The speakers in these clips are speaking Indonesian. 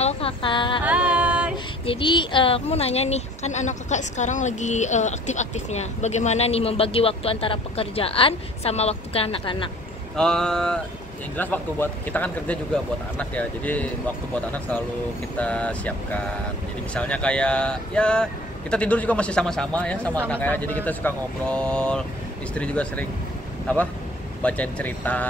Halo kakak. Hai. Jadi aku mau nanya nih, kan anak kakak sekarang lagi aktif-aktifnya. Bagaimana nih membagi waktu antara pekerjaan sama waktu ke anak-anak? Yang jelas waktu buat kita kan kerja juga buat anak ya. Jadi waktu buat anak selalu kita siapkan. Jadi misalnya kayak ya kita tidur juga masih sama-sama ya sama anak ya. Jadi kita suka ngobrol. Istri juga sering bacain cerita,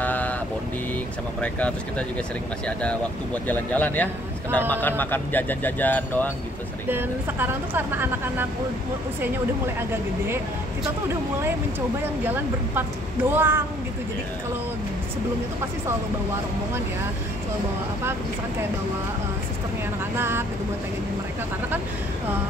bonding sama mereka. Terus kita juga sering masih ada waktu buat jalan-jalan ya, sekedar makan-makan, jajan-jajan doang gitu sering. Dan sekarang tuh karena anak-anak usianya udah mulai agak gede, kita tuh udah mulai mencoba yang jalan berempat doang gitu. Jadi kalau sebelumnya tuh pasti selalu bawa rombongan ya, selalu bawa misalkan kayak bawa susternya anak-anak gitu buat pegangin mereka. Karena kan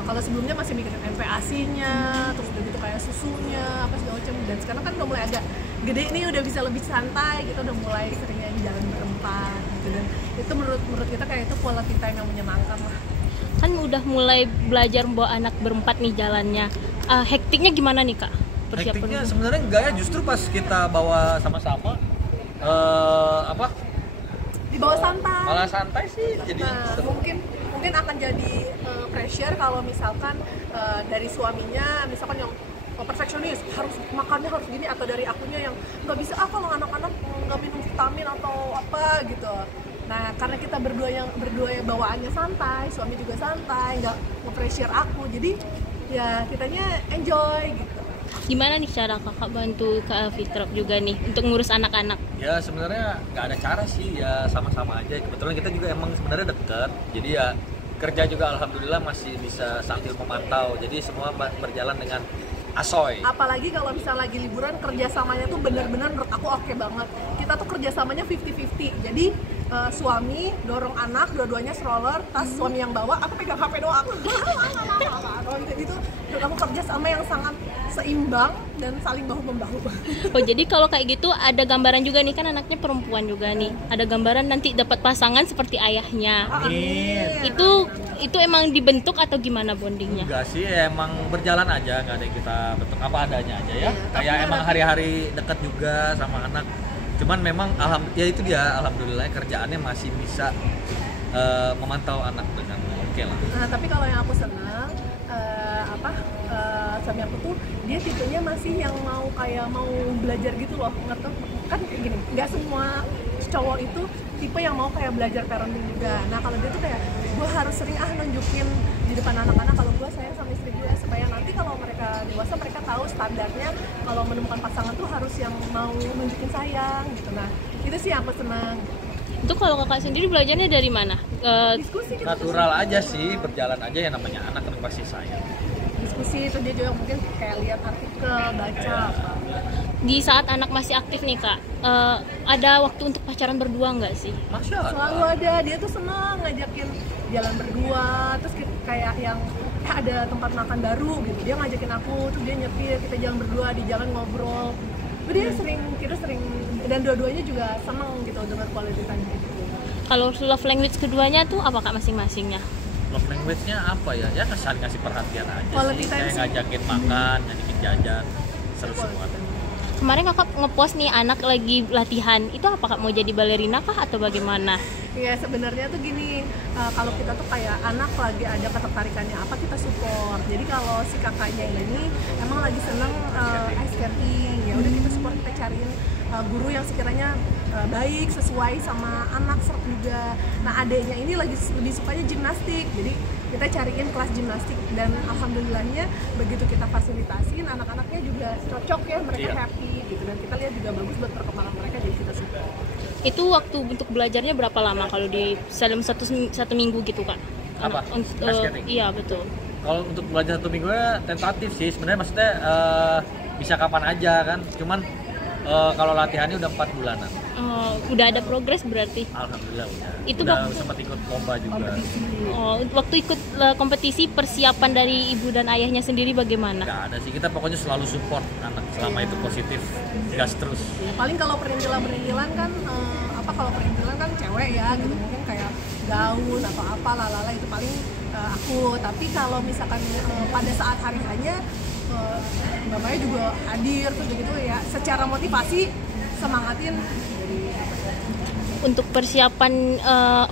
kalau sebelumnya masih mikirin MPASI-nya, terus udah gitu kayak susunya apa segala macam. Dan sekarang kan udah mulai agak gede nih, udah bisa lebih santai gitu, udah mulai seringnya jalan berempat gitu. Dan itu menurut kita kayak itu quality time yang menyenangkan lah. Kan udah mulai belajar bawa anak berempat nih jalannya. Hektiknya gimana nih kak? Hektiknya sebenarnya enggak ya, justru pas kita bawa sama-sama Dibawa santai. malah santai sih. Jadi mungkin akan jadi pressure kalau misalkan dari suaminya misalkan yang perfeksionis, harus makannya harus gini, atau dari akunya yang nggak bisa kalau anak-anak nggak minum vitamin atau apa gitu. Nah karena kita berdua yang bawaannya santai, suami juga santai, nggak nge-pressure aku, jadi ya kitanya enjoy gitu. Gimana nih cara kakak bantu Kak Fitrop juga nih untuk ngurus anak-anak? ya sebenarnya nggak ada cara sih, ya sama-sama aja. Kebetulan kita juga emang sebenarnya dekat, jadi ya kerja juga alhamdulillah masih bisa sambil memantau. Jadi semua berjalan dengan asoy. Apalagi kalau misalnya lagi liburan, kerjasamanya tuh benar-benar menurut aku oke banget. Kita tuh kerjasamanya 50-50. Jadi suami dorong anak, dua-duanya stroller, tas suami yang bawa, aku pegang HP doang. Itu menurut aku kerjasama yang sangat seimbang dan saling bahu-membahu. Oh jadi kalau kayak gitu ada gambaran juga nih, kan anaknya perempuan juga nih. Ada gambaran nanti dapat pasangan seperti ayahnya. Amin. Itu emang dibentuk atau gimana bondingnya? Enggak sih, emang berjalan aja, nggak ada yang kita bentuk apa adanya aja ya. Kayak emang hari-hari dekat juga sama anak. Cuman memang alhamdulillah kerjaannya masih bisa memantau anak dengan oke lah. Nah tapi kalau yang aku senang suami aku tuh dia tipenya masih yang mau belajar gitu loh, ngerti kan gini, nggak semua cowok itu tipe yang mau kayak belajar parenting juga. Nah kalau dia tuh kayak gue harus sering nunjukin di depan anak-anak kalau gue sayang sama istri gue, supaya nanti kalau mereka dewasa mereka tahu standarnya kalau menemukan pasangan tuh harus yang mau nunjukin sayang gitu. Nah itu sih yang aku senang. Itu kalau kakak sendiri belajarnya dari mana? Diskusi gitu. Natural aja sih, berjalan aja ya, namanya anak kan pasti sayang. Diskusi itu dia juga mungkin kayak lihat artikel, baca apa. Di saat anak masih aktif nih kak, ada waktu untuk pacaran berdua nggak sih? Masya Allah. Selalu ada, dia tuh seneng ngajakin jalan berdua, terus kayak yang ada tempat makan baru gitu, dia ngajakin aku, terus dia nyetir, kita jalan berdua di jalan ngobrol. Kita sering dan dua-duanya juga seneng gitu dengan quality time gitu. Kalau love language keduanya tuh apa kak masing-masingnya? Love language-nya apa ya? Ya saling ngasih perhatian aja Quality sih. time Kayak sih. ngajakin makan, ngajakin jajan, seru semua. Kemarin kakak ngepost nih anak lagi latihan, itu apa kak, mau jadi balerina kah atau bagaimana? Ya sebenarnya tuh gini, kalau kita tuh kayak anak lagi ada ketertarikannya apa, kita support. Jadi kalau si kakaknya ini emang lagi seneng ice skating, ya udah kita support, kita cariin guru yang sekiranya baik, sesuai sama anak serta juga. Nah adeknya ini lagi lebih sukanya gimnastik, jadi kita cariin kelas gimnastik, dan alhamdulillahnya begitu kita fasilitasin, anak-anaknya juga cocok ya, mereka happy gitu, dan kita lihat juga bagus buat perkembangan mereka, jadi kita support. Itu waktu untuk belajarnya berapa lama kalau di dalam satu minggu gitu kak? Apa? Ice skating? Iya betul. Kalau untuk belajar 1 minggu ya tentatif sih sebenarnya, maksudnya bisa kapan aja kan. Cuman kalau latihannya udah 4 bulanan. Udah ada progres berarti? Alhamdulillah udah. Itu udah sempat ikut lomba juga. Waktu ikut kompetisi, persiapan dari ibu dan ayahnya sendiri bagaimana? Nggak ada sih, kita pokoknya selalu support anak selama itu positif, gas terus. Paling kalau perintilan kan kalau perintilan kan cewek ya gitu, mungkin kayak gaun atau apa lalala itu paling aku. Tapi kalau misalkan pada saat hari hanya bapaknya juga hadir terus begitu ya, secara motivasi semangatin. Jadi untuk persiapan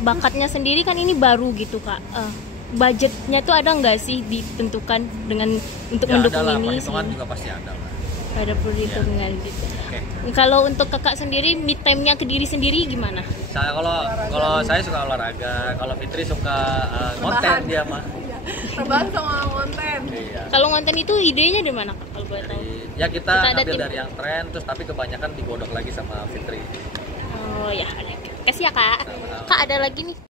bakatnya sendiri kan ini baru gitu kak. Budgetnya tuh ada nggak sih ditentukan dengan untuk Ya mendukung ada lah, ini? perhitungan juga pasti ada lah. Ada perhitungan gitu. Oke. Kalau untuk kakak sendiri, me time-nya ke diri sendiri gimana? Saya kalau saya suka olahraga, kalau Fitri suka konten Rebahan. dia mah. Iya. Rebahan sama konten. Iya. Kalau konten itu idenya dari mana kak? Kalau boleh tahu? Ya kita ada ambil tim. dari yang tren, terus tapi kebanyakan digodok lagi sama Fitri. Oh ya, ada. Kasih ya kak. Sama-sama. Kak ada lagi nih.